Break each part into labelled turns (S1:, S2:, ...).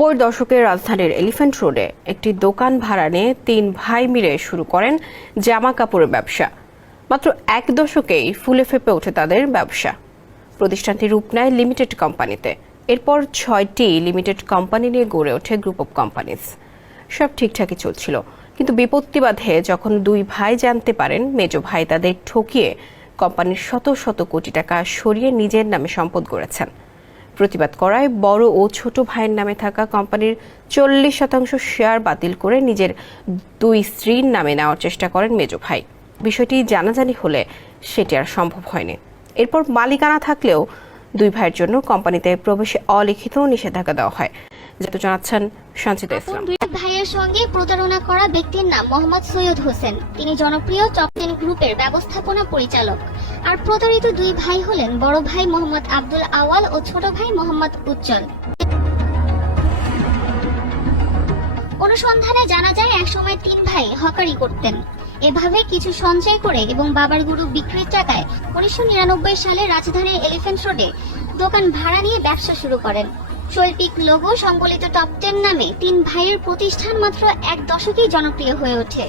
S1: দশকের রাজধানীর এলিফ্যান্ট রোডে একটি দোকান ভাড়া নিয়ে তিন ভাই মিলে শুরু করেন জামা কাপড়ের ব্যবসা। মাত্র এক দশকেই ফুলে ফেপে ওঠে তাদের ব্যবসা। প্রতিষ্ঠানটি রূপ নেয় লিমিটেড কোম্পানিতে। এরপর ছয়টি লিমিটেড কোম্পানি নিয়ে গড়ে ওঠে গ্রুপ অফ কোম্পানিজ। সব ঠিকঠাকই চলছিল। কিন্তু বিপত্তি বাধে যখন দুই ভাই জানতে পারেন, মেজ ভাই তাদের ঠকিয়ে কোম্পানির শত শত কোটি টাকা সরিয়ে নিজের নামে সম্পদ গড়েছেন। প্রতিবাদ করায় বড় ও ছোট ভাইয়ের নামে থাকা কোম্পানির চল্লিশ শতাংশ শেয়ার বাতিল করে নিজের দুই স্ত্রীর নামে নেওয়ার চেষ্টা করেন মেজ ভাই। বিষয়টি জানাজানি হলে সেটি আর সম্ভব হয়নি। এরপর মালিকানা থাকলেও দুই ভাইয়ের জন্য কোম্পানিতে প্রবেশে অলিখিত নিষেধাজ্ঞা দেওয়া হয়। যত জানাচ্ছেন সঞ্চিতা ইসলাম।
S2: দুই সঙ্গে প্রতারণা করা ব্যক্তির নাম মোহাম্মদ সৈয়দ হোসেন। তিনি জনপ্রিয় টপ টেন গ্রুপের ব্যবস্থাপনা পরিচালক। আর প্রতারিত দুই ভাই হলেন বড় ভাই মোহাম্মদ আব্দুল আওয়াল ও ছোট ভাই মোহাম্মদ উজ্জ্বল। অনুসন্ধানে জানা যায়, একসময় তিন ভাই হকারি করতেন। এভাবে কিছু সঞ্চয় করে এবং বাবার গুরু বিক্রির টাকায় উনিশশো নিরানব্বই সালে রাজধানীর এলিফ্যান্ট রোডে দোকান ভাড়া নিয়ে ব্যবসা শুরু করেন। শৈল্পিক লোগো সংবলিত টপ টেন নামে তিন ভাইয়ের প্রতিষ্ঠান মাত্র এক দশকেই জনপ্রিয় হয়ে ওঠে।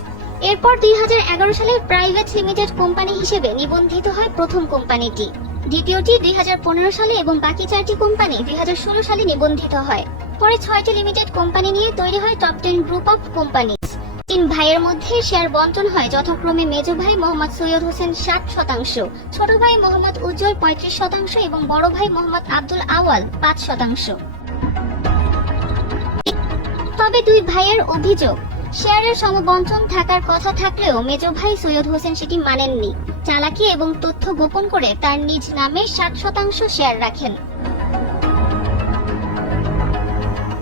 S2: এরপর দুই হাজার এগারো সালে প্রাইভেট লিমিটেড কোম্পানি হিসেবে নিবন্ধিত হয় প্রথম কোম্পানিটি। দ্বিতীয়টি দুই হাজার পনেরো সালে এবং বাকি চারটি কোম্পানি দুই হাজার ষোলো সালে নিবন্ধিত হয়। পরে ছয়টি লিমিটেড কোম্পানি নিয়ে তৈরি হয় top ten group of company. তিন ভাইয়ের মধ্যে শেয়ার বন্টন হয়। যথাক্রমে মেজ ভাই মোহাম্মদ সৈয়দ হোসেন ষাট শতাংশ, ছোট ভাই মোহাম্মদ উজ্জ্বল পঁয়ত্রিশ শতাংশ এবং বড় ভাই মোহাম্মদ আব্দুল আওয়াল পাঁচ শতাংশ। তবে দুই ভাইয়ের অভিযোগ, শেয়ারের সমবন্টন থাকার কথা থাকলেও মেজ ভাই সৈয়দ হোসেন সেটি মানেননি। চালাকি এবং তথ্য গোপন করে তার নিজ নামে ষাট শতাংশ শেয়ার রাখেন।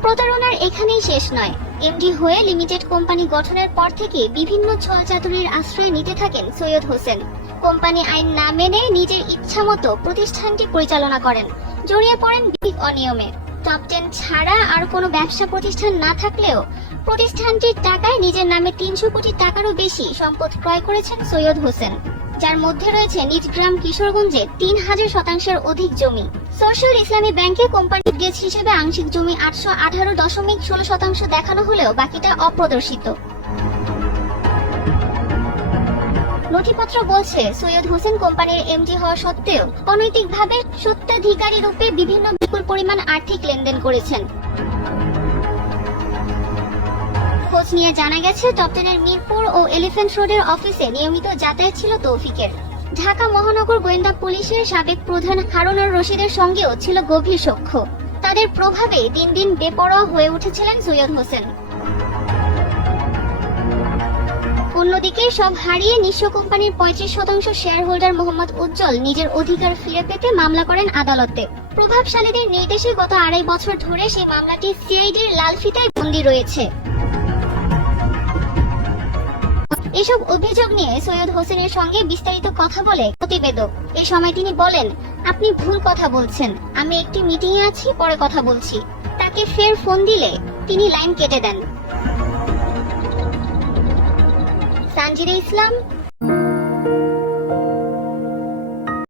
S2: প্রতারণার এখানেই শেষ নয়। এমডি হয়ে লিমিটেড কোম্পানি গঠনের পর থেকে বিভিন্ন ছলচাতুরির আশ্রয় নিতে থাকেন সৈয়দ হোসেন। কোম্পানি আইন না মেনে নিজের ইচ্ছামতো প্রতিষ্ঠানটি পরিচালনা করেন। জড়িয়ে পড়েন বিগ অনিয়মে। টপ টেন ছাড়া আর কোনো ব্যবসা প্রতিষ্ঠান না থাকলেও প্রতিষ্ঠানটির টাকায় নিজের নামে তিনশো কোটি টাকারও বেশি সম্পদ ক্রয় করেছেন সৈয়দ হোসেন, যার মধ্যে রয়েছে নিজ গ্রাম কিশোরগঞ্জে তিন হাজার শতাংশের অধিক জমি। সোশ্যাল ইসলামী ব্যাংকে কোম্পানির গেজ হিসেবে আংশিক জমি আটশো আঠারো দশমিক ষোলো শতাংশ দেখানো হলেও বাকিটা অপ্রদর্শিত। নথিপত্র বলছে, সৈয়দ হোসেন কোম্পানির এমডি হওয়া সত্ত্বেও অনৈতিকভাবে সত্ত্বাধিকারী রূপে বিভিন্ন বিপুল পরিমাণ আর্থিক লেনদেন করেছেন। খোঁজ নিয়ে জানা গেছে টপটেনের মিরপুর ও এলিফ্যান্ট রোডের অফিসে নিয়মিত যাতায়াত ছিল তৌফিকের। ঢাকা মহানগর গোয়েন্দা পুলিশের সাবেক প্রধান হারুনুর রশিদের সঙ্গেও ছিল গভীর সখ্য তাদের প্রভাবে দিন দিন বেপরোয়া হয়ে উঠেছিলেন সৈয়দ হোসেন। অন্যদিকে সব হারিয়ে নিঃস্ব কোম্পানির পঁয়ত্রিশ শতাংশ শেয়ার হোল্ডার মোহাম্মদ উজ্জ্বল নিজের অধিকার ফিরে পেতে মামলা করেন আদালতে। প্রভাবশালীদের নির্দেশে গত আড়াই বছর ধরে সেই মামলাটি সিআইডির লালফিতায় বন্দী রয়েছে। এসব অভিযোগ নিয়ে সৈয়দ হোসেনের সঙ্গে বিস্তারিত কথা বলে প্রতিবেদক। এই সময় তিনি বলেন, আপনি ভুল কথা বলছেন। আমি একটি মিটিং এ আছি, পরে কথা বলছি। তাকে ফের ফোন দিলে তিনি লাইন কেটে দেন। সানজিদা ইসলাম